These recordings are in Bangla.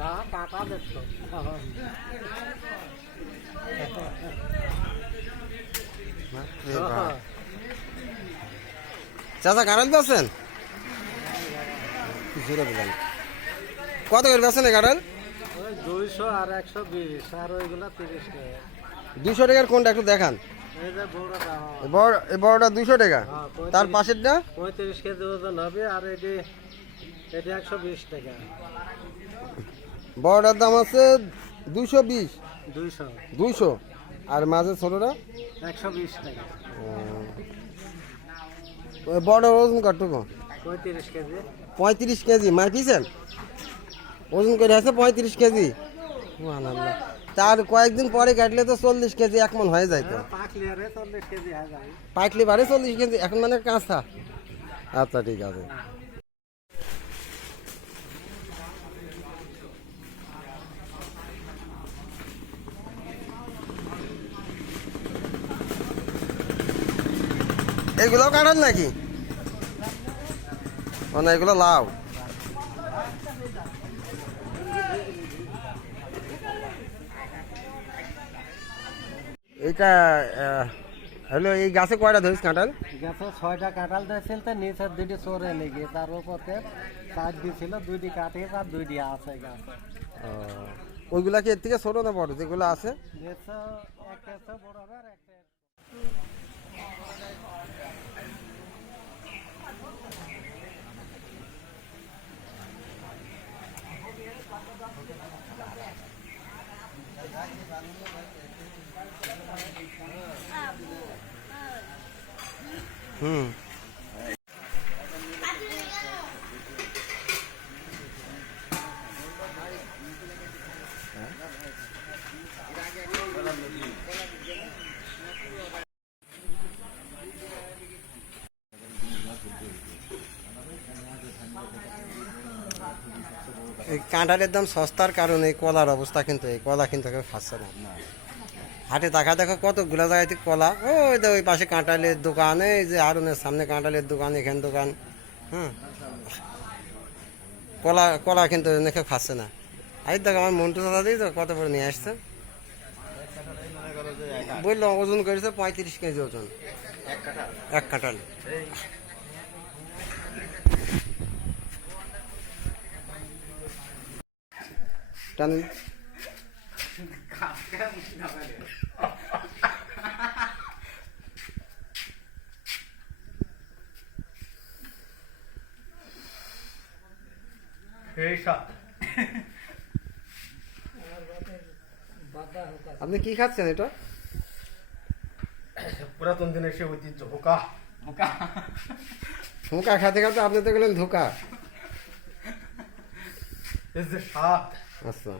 না কাটা দেখতো চাচা কাঁঠাল বেচছেন? জোরে বলেন, কত করে বেচছেন এই কাঁঠাল? ওই 200 আর 120 আর ওইগুলা 30 টাকা। 200 টাকার কোনটা একটু দেখান। এই যে বড়টা এই বড়টা 200 টাকা, তার পাশেরটা 35 কেজি ওজন হবে, আর এটি 120 টাকা। বড়টার দাম আছে 220, 200 200, আর মাঝে ছোটটা 120 টাকা। ওই বড় ওজন কতটুকু? 35 কেজি। 35 কেজি মাই পিছেন ওজন করে আছে 35 কেজি। সুবহানাল্লাহ। তার কয়েকদিন পরে কাটলে তো 40 কেজি, এক মন হয়ে যায় তো। পাকলে আরে 40 কেজি হয়ে যাবে। পাকলে বাড়ে 40 কেজি, এখন মানে কাঁচা। আচ্ছা ঠিক আছে। এগুলো কাঁঠাল নাকি? ও না, এগুলো লাউ। এইটা হলো, এই গাছে কয়টা ধরিস কাঁঠাল? গাছে 6টা কাঁঠাল দিয়েছিল, তো নিচের 2টি চড়ে লেগে, তার উপরে 4 দিয়েছিল, 2টি কাটিয়ে আর 2টি আছে গাছে। ওইগুলা কি এর থেকে ছোট না বড় যেগুলো আছে? নিচে একটা আছে বড় হবে আর একটা। হুম। এই কাঁঠালের দাম সস্তার কারণে এই কলার অবস্থা, কিন্তু এই কলা কিন্তু কেউ খাচ্ছে না। হাটে দেখা দেখো কতগুলো জায়গায় কলা, ওই যে ওই পাশে কাঁঠালের দোকান, এই যে আরনের সামনে কাঁঠালের দোকান, এখানে দোকান। হুম, কলা কলা কিন্তু কেউ খাচ্ছে না। আজ দেখো আমার মন্টু দাদা দিই তো কত করে নিয়ে আসছে, বললো ওজন করেছে 35 কেজি ওজন এক কাঁঠাল। টান আপনি কি খাচ্ছেন এটা? পুরাতন দিনের সে ঐতিহ্য হুকা। হুকা ধোঁকা খাতে খাতে আপনি তো গেলেন ধোঁকা। এই যে স্বাদ, আচ্ছা,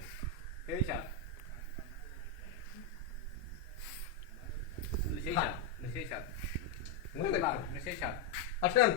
এই স্বাদ, সেই স্বাদ, সেই স্বাদ, সেই স্বাদ। আসেন।